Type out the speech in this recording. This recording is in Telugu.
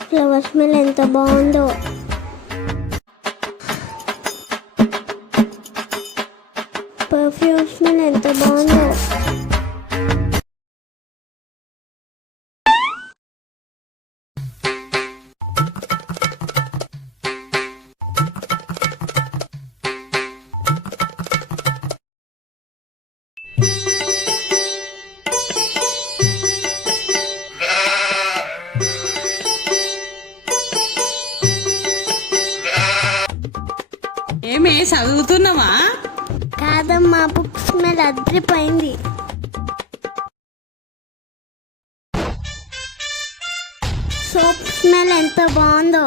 ఫ్లవర్ స్మెల్ ఎంత బాగుందో. పర్ఫ్యూమ్ స్మెల్ ఎంత బాగుందో. ఏమే చదువుతున్నావా? కాదమ్మా, బుక్ స్మెల్ అదిరిపోయింది. సోప్ స్మెల్ ఎంత బాగుందో.